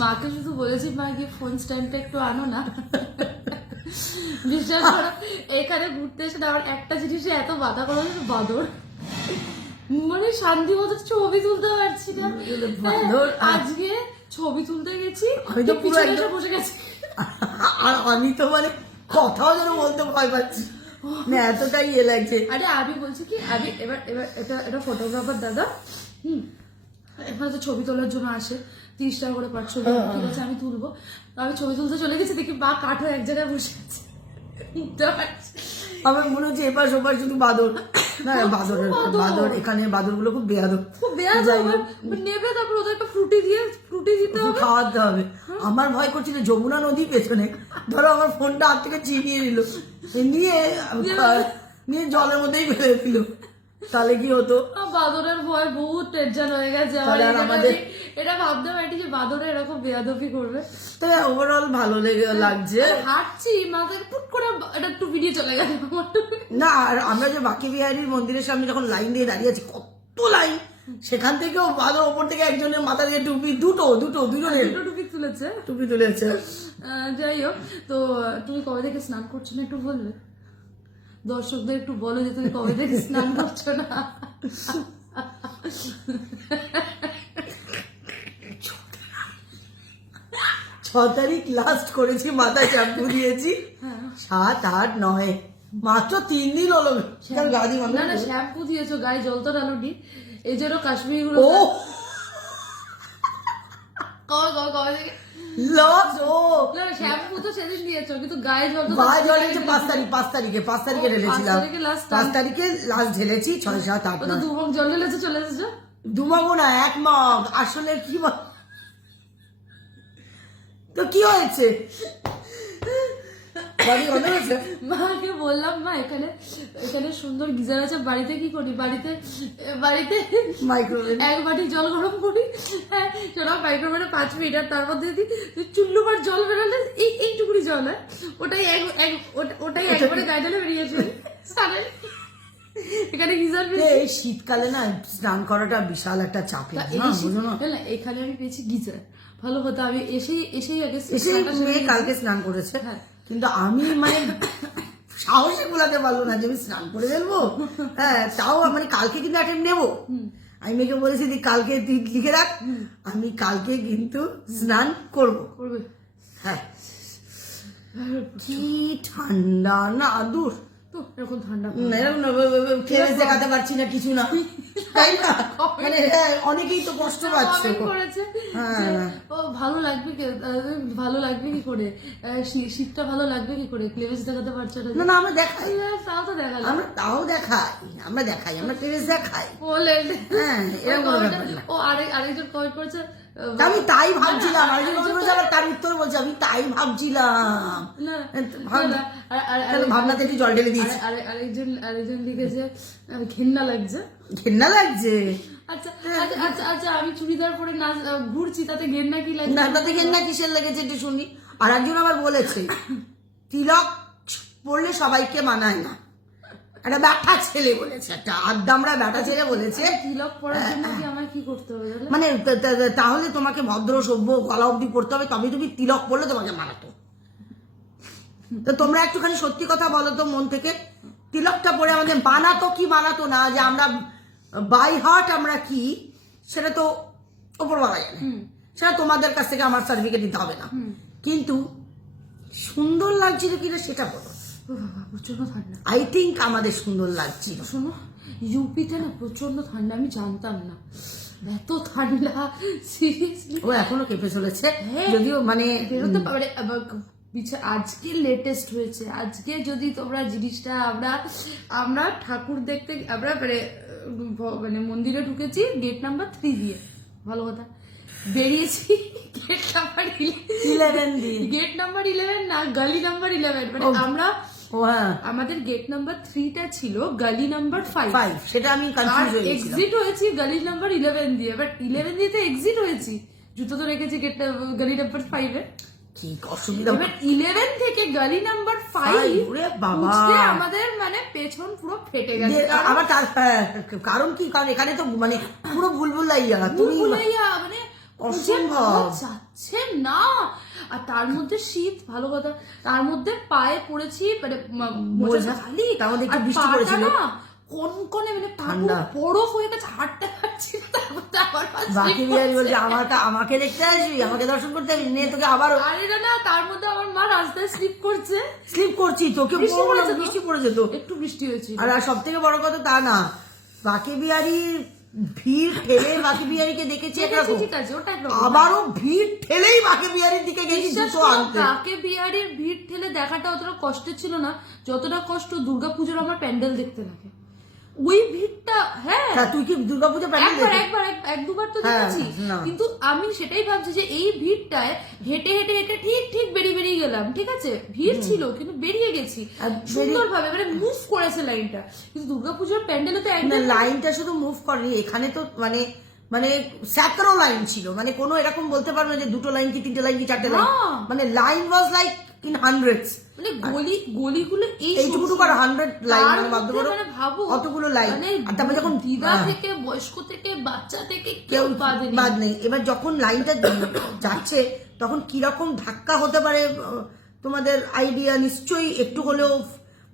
মাকে শুধু বলেছি মা গিয়ে ফোন স্ট্যান্ডটা একটু আনো না। বিশ্বাস করো এখানে ঘুরতে এসে আমার একটা জিনিসে এত বাধা করা হয়েছে, বাদর। মানে শান্তি মতো ছবি তুলতে পারছি না। আজকে ছবি তুলতে গেছি, আমি তো পুরো পিছনে এসে বসে গেছি। আর আমি তো মানে কথাও যেন বলতে ভয় পাচ্ছি না, এতটাই ইয়ে লাগছে। আরে আমি বলছি কি, আমি এবার এবার এটা ফটোগ্রাফার দাদা, এখানে তো ছবি তোলার জন্য আসে, 30 টাকা করে পার ছবি। ঠিক আছে আমি তুলবো। আমি ছবি তুলতে চলে গেছি, দেখি বা কাঠ হয়ে এক জায়গায় বসে আছে। আমার মনে হচ্ছে এপাশ ওপাশ শুধু বাদর। না বাদর এখানে বাদর গুলো খুব বেয়াদব, নেবে, তারপর ওদের একটা ফ্রুটি দিতে হবে, খাওয়াতে হবে। আমার ভয় করছিল যমুনা নদী পেছনে, ধরো আমার ফোনটা হাত থেকে ছিনিয়ে নিল, নিয়ে জলের মধ্যেই ফেলে দিল, তাহলে কি হতো? বাদরের ভয় বহুত টেনশন হয়ে গেছে আমাদের। এটা ভাবতে পারি যে বাদরে এরকম বেয়াদবি করবে। তো ওভারঅল ভালো লাগছে। হাঁটছি মাথায় পুট করে এটা একটু ভিডিও চলে গেল। না আর আমরা যে বাঁকে বিহারীর মন্দিরের সামনে যখন লাইন দিয়ে দাঁড়িয়ে আছি, কত লাইন, সেখান থেকেও বাদর ওপর থেকে একজনের মাথা দিয়ে টুপি দুজনের টুপি তুলেছে। যাই হোক, তো তুমি কবে থেকে স্নান করছো না একটু বলবে? দর্শকদের একটু বলো যে তুমি কবে থেকে স্নান করছো না। 6 তারিখ লাস্ট করেছি, মাথায় শ্যাম্পু দিয়েছি। 7, 8, 9 মাত্র 3 দিন হলো। না না শ্যাম্পু দিয়েছো, গায়ে জল তো ঢালোনি। এই জন্য কাশ্মীরি গুলো কবে থেকে শ্যাম্পু তো সেদিন দিয়েছো, কিন্তু গায়ে জল 5 তারিখে ঢেলেছিলাম। 5 তারিখে লাস্ট ঢেলেছি। 6, 7, 8, 9 2 মগ জল ঢেলেছো, চলে এসেছো। 2 মগ না 1 মগ। আসলে কি তো কি হয়েছে? মাকে বললাম মা এখানে সুন্দর গিজার আছে, বাড়িতে কি করি, বাড়িতে মাইক্রোওয়েভ 1 বাটি জল গরম করি, হ্যাঁ সেটা মাইক্রোওয়েভে 5 মিনিট, আর তার মধ্যে যদি চুল্লুবার জল বেরোলে এইটুকুনি জল হয়, ওটাই একবারে গায়ে ঢালে বেরিয়েছে। এখানে গিজার এই শীতকালে না স্নান করাটা বিশাল একটা চাপের, এখানে আমি পেয়েছি গিজার, ভালো হতো। আমি এসেই কালকে স্নান করেছে, কিন্তু আমি মানে সাহসে বলাতে পারলো না যে আমি স্নান করে ফেলবো। হ্যাঁ তাও মানে কালকে কিন্তু অ্যাটেম্প নেবো। আমি মেয়েকে বলেছি কালকে তুই লিখে রাখ, আমি কালকে কিন্তু স্নান করবো। হ্যাঁ কি ঠান্ডা না, দূর এরকম ঠান্ডা দেখাতে পারছি না কিছু না, তাই না? মানে অনেকেই তো কষ্ট পাচ্ছে। ও ভালো লাগবে কি করে, শীতটা ভালো লাগবে কি করে, ক্লেভেজ দেখাতে পারছে না। না আমরা দেখাই, তাও দেখাই, আমরা ক্লেভেজ দেখাই। হ্যাঁ এরকম ব্যাপার না। ও আরেকজন কমেন্ট করেছে, আমি তাই ভাবছিলাম, তার উত্তর বলছি আমি তাই ভাবছিলাম, ভাবনা থেকে জল ঢেলে দিয়েছি। আরেকজন লিখেছে ঘেন্না লাগছে। আচ্ছা আচ্ছা আচ্ছা, আমি চুড়িদার পরে ঘুরছি, তাতে ঘেন্না কি লাগছে? না তাতে ঘেন্না কিসের লেগেছে একটু শুনি। আর একজন আবার বলেছে তিলক পড়লে সবাইকে মানায় না, একটা ব্যাটা ছেলে বলেছে, একটা আদ্দামরা ব্যাটা ছেলে বলেছে তিলক পরার জন্য কি আমার কি করতে হবে? মানে তাহলে তোমাকে ভদ্র সভ্য গলা অবধি পড়তে হবে, তবে তুমি তিলক পড়লে তোমাকে মানাতো। তো তোমরা একটুখানি সত্যি কথা বলো তো মন থেকে, তিলকটা পরে আমাদের বানাতো কি বানাতো না, যে আমরা বাই হার্ট আমরা কি সেটা তো ওপর বলা যায় না, সেটা তোমাদের কাছ থেকে আমার সার্টিফিকেট দিতে হবে না, কিন্তু সুন্দর লাগছিল কিনা সেটা বলো। প্রচন্ড ঠান্ডা, আই থিঙ্ক আমাদের সুন্দর লাগছিল। শোনো ইউপিতে না প্রচন্ড ঠান্ডা, আমি জানতাম না এত ঠান্ডা। সিরিয়াসলি ও এখনো কেঁপে চলেছে, যদিও মানে বেরোতে পারে। আজকে লেটেস্ট হয়েছে, আজকে যদি তোমরা জিনিসটা আমরা ঠাকুর দেখতে মানে মন্দিরে ঢুকেছি গেট নাম্বার 3 দিয়ে, ভালো কথা, বেরিয়েছি গেট নাম্বার 11 দিয়ে, গেট নাম্বার 11 না গলি নাম্বার 11, মানে আমরা আমাদের গেট নাম্বার 3টা ছিল গলি নাম্বার 5, সেটা আমি কনফিউজ হয়ে গেছিলাম। এক্সিট হয়েছি গলি নাম্বার 11 দিয়ে, বাট 11 দিয়ে তো এক্সিট হয়েছি, জুতো তো রেখেছি গলি নাম্বার 5-এ। কি অসুবিধা। এবার 11 থেকে গলি নাম্বার 5 ওরে বাবা। আমাদের মানে পেছন পুরো ফেটে গেছে। আবার তার কারণ কি, কারণ এখানে তো মানে পুরো বুলবুলাইয়া, তুমি বুলবুলাইয়া মানে খুঁজে অসম্ভব। পাওয়া যাচ্ছে না। আর তার মধ্যে শীত, ভালো কথা, তার মধ্যে পায়ে পড়েছি মানে মোজা খালি, তার মধ্যে একটু আর বৃষ্টি পাটা পড়েছিল। না কনকনে মানে ঠান্ডা। বরফ হয়ে গেছে, হাঁটতে পারছি না। তার মধ্যে আবার বাকি বিহারি বলছে আমাকে দেখতে আসবি, আমাকে দর্শন করতে আসবি, নিয়ে তোকে আবার আরে না, তার মধ্যে আমার মা রাস্তায় স্লিপ করছে। স্লিপ করছি, তোকে বৃষ্টি বলবো না, হয়েছে তো? বৃষ্টি পড়ে যেত। একটু বৃষ্টি হয়েছিল। আর সব থেকে বড় কথা তা না, বাকি বিহারির ভিড় ঠেলে বাকি বিহারিকে দেখেছি একরকম, ঠিক আছে, ওটা একরকম। আবারও ভিড় ঠেলেই বাকি বিহারির দিকে গেছি বিশ্বাস জুতো করো, আনতে। কাকে বিহারির ভিড় ঠেলে দেখাটা অতটা কষ্টের ছিল না যতটা কষ্ট দুর্গাপুজোর আমার প্যান্ডেল দেখতে লাগে। ওই ভিড়টা, হ্যাঁ তা তুই কি দুর্গাপূজা প্যান্ডেল একবার এক দুবার তো হ্যাঁ, দেখেছি, না। কিন্তু আমি সেটাই ভাবছি যে এই ভিড়টায় হেঁটে হেঁটে হেঁটে ঠিক বেরিয়ে গেলাম, ঠিক আছে, ভিড় ছিল কিন্তু বেরিয়ে গেছি সুন্দরভাবে, মানে মুভ করেছে লাইনটা। কিন্তু দুর্গাপুজোর প্যান্ডেলে তো না, একদম লাইনটা শুধু মুভ করেনি, এখানে তো মানে মানে স্যাকরো লাইন ছিল, মানে কোনো এরকম বলতে পারবো না যে দুটো লাইন কি তিনটে লাইন কি চারটে লাইন, না। মানে line was like in hundreds, মানে গলিগুলো এইটুকু করে 100 লাইন, তার মানে ভাবতে মধ্যে পারো মানে ভাবো অতগুলো লাইন। মানে আর তারপরে যখন দিদা থেকে বয়স্ক থেকে বাচ্চা থেকে কেউ বাদেনি। বাদ নেই। এবার যখন লাইনটা যাচ্ছে তখন কিরকম ধাক্কা হতে পারে তোমাদের আইডিয়া নিশ্চয়ই একটু হলেও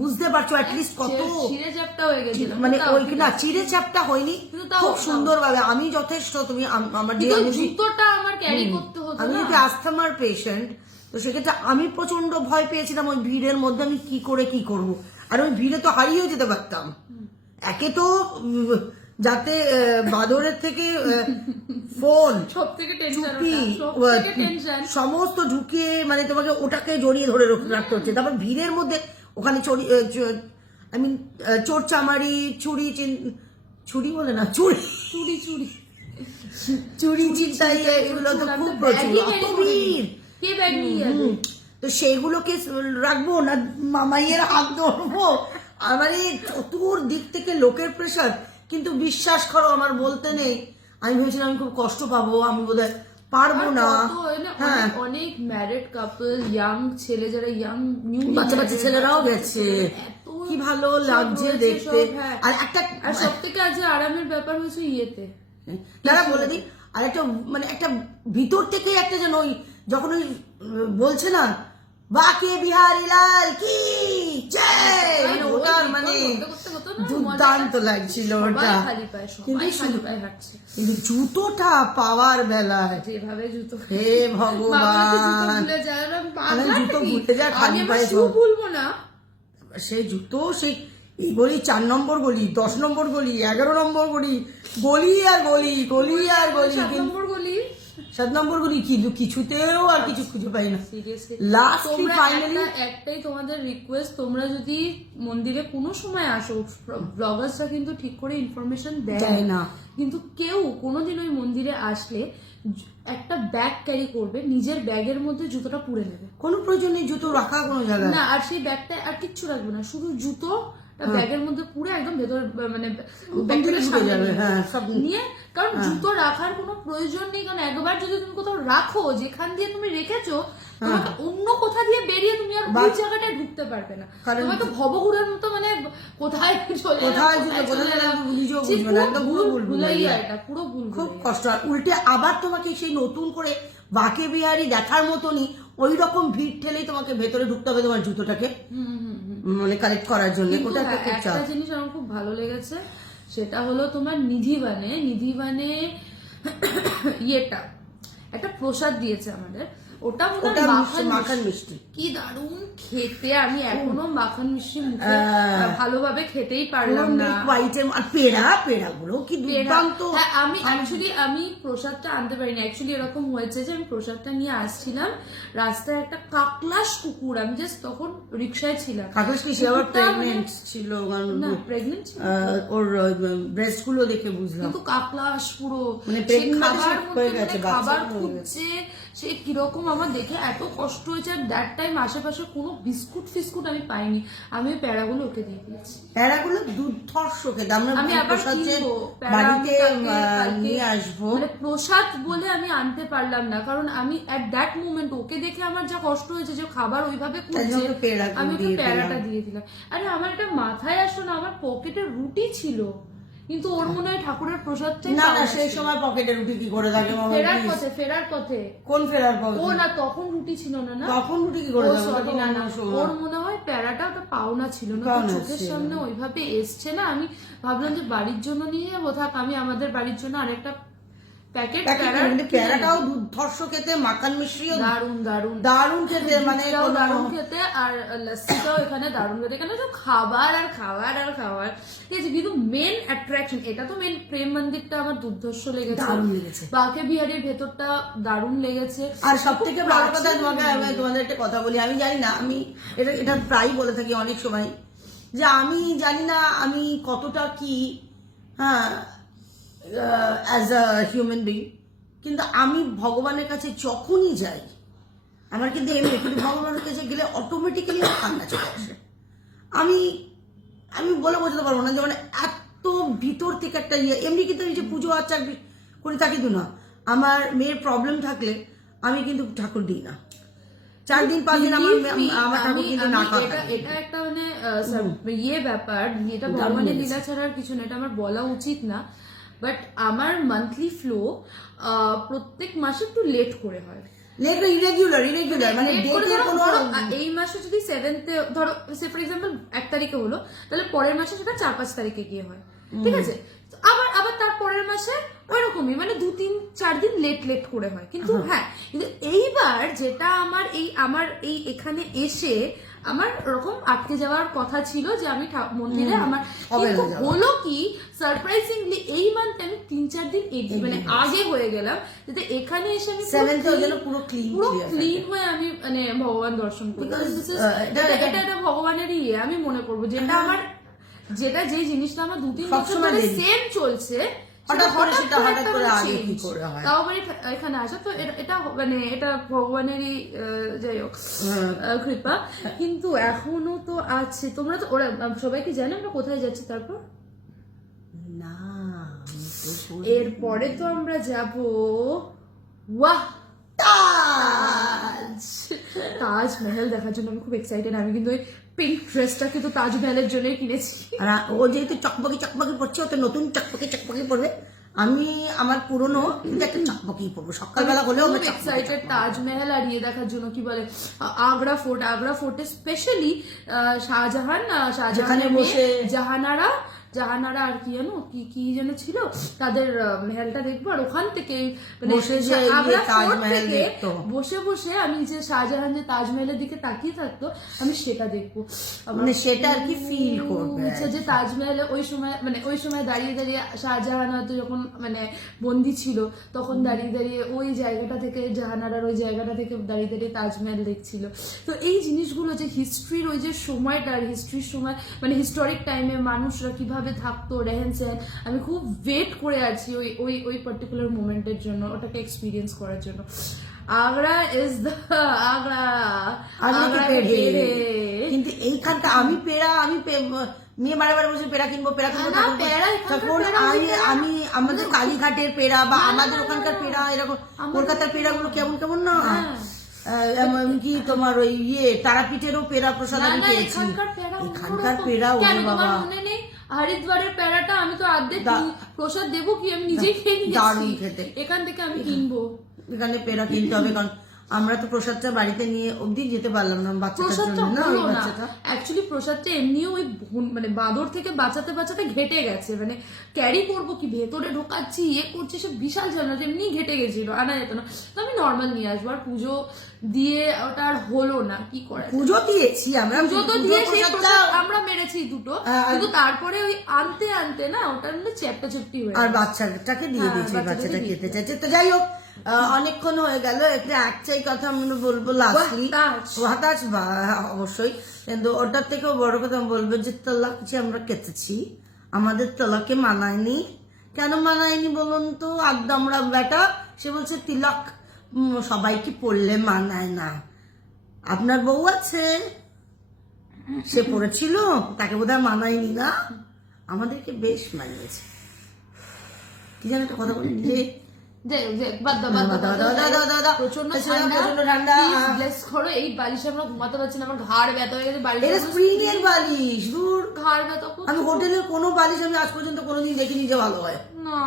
বুঝতে পারছো, অ্যাটলিস্ট কত ছিঁড়ে চ্যাপটা হয়ে গেছিল। মানে ওই না চিড়ে চাপটা হয়নি, কিন্তু তাও- খুব সুন্দরভাবে। আমি যথেষ্ট, তুমি আমার যে কিন্তু জুতোটা আমার ক্যারি করতে হতো আমি না। যদি আস্থমার পেশেন্ট, তো সেক্ষেত্রে আমি প্রচন্ড ভয় পেয়েছিলাম ওই ভিড়ের মধ্যে আমি কি করব। আর ওই ভিড়ে তো হারিয়েও যেতে পারতাম। একে তো যাতে বাদরের থেকে ফোন সব থেকে টেনশন, চুপি সব থেকে টেনশন। সমস্ত ঢুকিয়ে মানে তোমাকে ওটাকে জড়িয়ে ধরে রাখতে হচ্ছে। তারপর ভিড়ের মধ্যে ওখানে চোর চামারি, ছুরি বলে না, চুরি চিন্তাই, এগুলো তো খুব প্রচুর, অত ভিড়। কে ব্যাগ নিয়ে যাবে? তো সেইগুলোকে রাখবো না মামাইয়ের হাত ধরবো, আর মানে চতুর দিক থেকে লোকের প্রেশার। কিন্তু বিশ্বাস করো, আমার বলতে নেই, আমি ভেবেছিলাম আমি খুব কষ্ট পাবো, আমি বোধহয় পারবো না। হ্যাঁ, অনেক ম্যারিড কাপল, ইয়াং ছেলে, যারা ইয়াং নিউ বাচ্চা ছেলেরাও গেছে, কি ভালো লাগছে দেখতে। আর একটা আর সব থেকে আজ আরামের ব্যাপার হচ্ছে ইয়েতে, যারা বলে দিই, আর একটা মানে একটা ভিতর থেকে একটা যেন ওই যখন ওই বলছে না বাকে বিহারি লাল কি জয়, মানে ওটার মানে দুর্দান্ত লাগছিল ওটা। কিন্তু জুতোটা পাওয়ার বেলায় যেভাবে জুতো, হে ভগবান, জুতো ভুলে যায়, খালি পায়ে ভুলবো না সেই জুতো, সেই এই গলি 4 নম্বর গলি, 10 নম্বর গলি, 11 নম্বর গলি, গলি আর গলি, গলি আর গলি, 7 নম্বর গলি, 7 নম্বর গলি, কিন্তু কিছুতেও আর কিছু খুঁজে পাই না। সিরিয়াসলি লাস্টলি ফাইনালি একটাই তোমাদের রিকোয়েস্ট, তোমরা যদি মন্দিরে কোনো সময় আসো, ব্লগার্সরা কিন্তু ঠিক করে ইনফরমেশন দেয় না, কিন্তু কেউ কোনোদিন ওই মন্দিরে আসলে একটা ব্যাগ ক্যারি করবে, নিজের ব্যাগের মধ্যে জুতোটা পুরে নেবে, কোনো প্রয়োজন নেই জুতো রাখা কোনো জায়গায় না। আর সেই ব্যাগটা আর কিচ্ছু রাখবে না, শুধু জুতো ব্যাগের মধ্যে পুরে একদম ভেতরে মানে নিয়ে, কারণ জুতো রাখার কোনো প্রয়োজন নেই। কারণ একবার যদি তুমি কোথাও রাখো, যেখান দিয়ে তুমি রেখেছো, তোমাকে অন্য কোথা দিয়ে বেরিয়ে তুমি আর ওই জায়গাটায় ঢুকতে পারবে না, তোমাকে ভবঘুরের মতো মানে কোথায় পুরো ভুল, খুব কষ্ট। আর উল্টে আবার তোমাকে সেই নতুন করে বাকে বিহারি দেখার মতনই ওই রকম ভিড় ঠেলেই তোমাকে ভেতরে ঢুকতে হবে তোমার জুতোটাকে মানে কালেক্ট করার জন্য। ওটা একটা জিনিস আমার খুব ভালো লেগেছে, সেটা হলো তোমার নিধিবানে ইয়েটা একটা প্রসাদ দিয়েছে আমাদের, ওটা মাখন মিষ্টি, কি দারুণ খেতে। আমি এখনো মাখন মিষ্টি মুখে ভালোভাবে খেতেই পারলাম না। আর পেড়াগুলো কি দুর্দান্ত। আমি প্রসাদটা আনতে পারিনি, অ্যাকচুয়ালি এরকম হয়েছে যে আমি প্রসাদটা নিয়ে আসছিলাম, রাস্তায় একটা কাকলাস কুকুর, আমি জাস্ট তখন রিক্সায় ছিলাম, কাকলাস কি সে আবার প্রেগনেন্ট ছিল, না প্রেগনেন্ট ছিল, ওর ব্রেস্ট গুলো দেখে বুঝলাম, কিন্তু কাকলাস পুরো মানে খাবার খুঁজছে, সে কিরকম আমার দেখে এত কষ্ট হয়েছে। আর দ্যাট টাইম আশেপাশে কোনো বিস্কুট ফিস্কুট আমি পাইনি, আমি ওই প্যারাগুলো ওকে দিয়ে দিয়েছি। প্যারাগুলো দুর্ধর্ষ খেতে, আমরা আমি আবার প্রসাদে কিনবো, প্যারা আমি বাড়িতে কালকে নিয়ে আসবো। মানে প্রসাদ বলে আমি আনতে পারলাম না, কারণ আমি এট দ্যাট মোমেন্ট ওকে দেখে আমার যা কষ্ট হয়েছে, যে খাবার ওইভাবে করছে, আমি ওকে প্যারাটা দিয়ে দিলাম। আরে আমার এটা মাথায় আসলো না, আমার পকেটে রুটি ছিল, কিন্তু ওর মনে হয় ঠাকুরের প্রসাদটাই না না, সেই সময় পকেটে রুটি কি করে থাকে মামা? ফেরার পথে কোন ফেরার পথে? ও না, তখন রুটি ছিল না, না তখন রুটি কি করে থাকে? সরি না না, ওর মনে হয় প্যারাটা ওটা পাওনা ছিল না, তো চোখের সামনে ওইভাবে এসছে না, আমি ভাবলাম যে বাড়ির জন্য নিয়ে যাবো, থাক আমি আমাদের বাড়ির জন্য আরেকটা প্যাকেট প্যারাটাও দুর্ধর্ষ খেতে, মাখন মিশ্রিও দারুন দারুন দারুন খেতে, মানে দারুন খেতে, আর লস্যিটাও এখানে দারুন খেতে। এখানে তো খাবার আর খাবার আর খাবার, ঠিক আছে, কিন্তু মেন অ্যাট্রাকশন এটা তো মেন, প্রেম মন্দিরটা আমার দুর্ধর্ষ লেগেছে, দারুণ লেগেছে। বাঁকে বিহারের ভেতরটা দারুণ লেগেছে। আর সব থেকে বড় কথা, তোমাদের একটা কথা বলি, আমি জানি না, আমি এটা প্রায় বলে থাকি অনেক সময়, যে আমি জানি না আমি কতটা কি, হ্যাঁ, অ্যাজ আ হিউম্যান বিং, কিন্তু আমি ভগবানের কাছে যখনই যাই, আমার কিন্তু এমনি, কিন্তু ভগবানের কাছে গেলে অটোমেটিক্যালি কান্না চলে আসে। আমি আমি বলে বোঝাতে পারবো না, যে মানে এত ভিতর থেকে একটা ইয়ে। এমনি কিন্তু এই যে পুজো আচ্ছা করে থাকি তো না, আমার মেয়ের প্রবলেম থাকলে আমি কিন্তু ঠাকুর দিই না, 4 দিন 5 দিন আমার ঠাকুর কিন্তু না খাওয়া থাকে। এটা একটা মানে ইয়ে ব্যাপার, এটা ভগবানের লীলা ছাড়া আর কিছু না, এটা আমার বলা উচিত না, বাট আমার মান্থলি ফ্লো প্রত্যেক মাসে একটু লেট করে হয়, ইরেগুলার মানে এই মাসে যদি 7th ধরো সে ফর এক্সাম্পল 1 তারিখে হলো, তাহলে পরের মাসে সেটা 4-5 তারিখে গিয়ে হয়, ঠিক আছে, আবার তার পরের মাসে ওইরকমই, মানে 2-3-4 দিন লেট করে হয়। কিন্তু হ্যাঁ, কিন্তু এইবার যেটা আমার এই এখানে এসে আমার ওরকম আটকে যাওয়ার কথা ছিল, যে আমি মন্দিরে আমার, কিন্তু হলো কি সারপ্রাইজিংলি এই মান্থে আমি 3-4 দিন মানে আগে হয়ে গেলাম, যাতে এখানে এসে আমি পুরো ক্লিন হয়ে আমি মানে ভগবান দর্শন করি। এটা ভগবানেরই ইয়ে আমি মনে করবো, যেটা আমার, যেটা যেই জিনিসটা আমার 2-3 বছর ধরে সেম চলছে, তাও আবার এখানে আসা, তো এটা মানে এটা ভগবানেরই যাই হোক কৃপা। কিন্তু এখনো তো আছে, তোমরা তো ওরা সবাই কি জানে আমরা কোথায় যাচ্ছি? তারপর না, এরপরে তো আমরা যাব ওয়াহ তাজমহল দেখার জন্য। আমি খুব এক্সাইটেড, আমি কিন্তু ওই পিঙ্ক ড্রেসটা কিন্তু তাজমহলের জন্যই কিনেছি। আর ও যেহেতু চকমকি পড়ছে, ও তো নতুন চকমকি পড়বে, আমি আমার পুরনো কিন্তু একটা চকমকি পড়বো সকালবেলা হলেও। খুব এক্সাইটেড তাজমহল আর ইয়ে দেখার জন্য, কি বলে আগ্রা ফোর্টে স্পেশালি শাহজাহানের বসে জাহানারা আর কি জানো কি যেন ছিল তাদের মেহেলটা দেখবো, আর ওখান থেকে বসে বসে আমি যে শাহজাহান যে তাজমহলের দিকে তাকিয়ে থাকতো, আমি সেটা দেখবো, মানে সেটা আর কি ফিল করবো, যে তাজমহলে ওই সময় দাঁড়িয়ে শাহজাহান হয়তো যখন মানে বন্দি ছিল, তখন দাঁড়িয়ে ওই জায়গাটা থেকে, জাহানারার ওই জায়গাটা থেকে দাঁড়িয়ে তাজমহল দেখছিল। তো এই জিনিসগুলো যে হিস্ট্রির ওই যে সময়টা, হিস্ট্রির সময় মানে হিস্টোরিক টাইমে মানুষরা কিভাবে থাকতো, রেহেন সেহেন, আমি খুব ওয়েট করে আছি ওই পার্টিকুলার মোমেন্টের জন্য, ওটাকে এক্সপিরিয়েন্স করার জন্য। আগ্রা ইজ দ্য আগ্রা কিন্তু এইখানটা আমি মেয়ে বারে বসে পেড়া কিনবো তখন আমি আমাদের কালীঘাটের পেড়া বা আমাদের ওখানকার পেড়া, এরকম কলকাতার পেড়াগুলো কেমন না, এমনকি তোমার ওই তারাপীঠেরও পেড়া প্রসাদ আমি পেয়েছি, এখানকার পেড়া বাবা। হরিদ্বারের প্যারাটা আমি তো অর্ধেক প্রসাদ দেবো কি, আমি নিজেই খেয়ে নিয়েছি, দারুণ খেতে। এখান থেকে আমি কিনবো, এখানে পেড়া কিনতে হবে, কারণ আমরা তো প্রসাদটা বাড়িতে নিয়ে অবধি যেতে পারলাম না, অ্যাকচুয়ালি প্রসাদটা এমনিও ওই মানে বাঁদর থেকে বাঁচাতে ঘেটে গেছে, মানে ক্যারি করবো কি, ভেতরে ঢোকাচ্ছি ইয়ে করছি, সব বিশাল ঝামেলা, এমনি ঘেটে গেছিল, আনা যেত না, তো আমি নর্মাল নিয়ে আসবো। আর পুজো দিয়ে ওটা আর হলো না, কি করে, পুজো দিয়েছি আমরা, পুজো তো দিয়ে সেই প্রসাদ আমরা মেরেছি দুটো, কিন্তু তারপরে ওই আনতে না ওটার মধ্যে চ্যাপটি হয়ে, আর বাচ্চাটাকে দিয়ে দিয়েছি, বাচ্চাটা খেতে চাইছে। তো যাই হোক, অনেকক্ষণ হয়ে গেল, একটা একটাই কথা আমি বলবো লাস্টলি, ওয়াহতাজ অবশ্যই, কিন্তু ওটার থেকেও বড় কথা আমি বলবো যে তলাক যে আমরা কেটেছি, আমাদের তলাকে মানায়নি। কেন মানায়নি বলুন তো? আমরা বেটা, সে বলছে তিলক সবাইকে পড়লে মানায় না। আপনার বউ আছে, সে পড়েছিল, তাকে বোধহয় মানায়নি না, আমাদেরকে বেশ মানিয়েছে। কি জানি একটা কথা বলি যে প্রচন্ড ঠান্ডা। এই বালিশে আমরা ঘুমাতে পারছি না, আমার ঘাড় ব্যথা হয়ে গেছে। এটা স্প্রিং এর বালিশ, দূর। ঘাড় ব্যথা আমি হোটেলের কোনো বালিশ আমি আজ পর্যন্ত কোনোদিন দেখিনি যে ভালো হয়। না।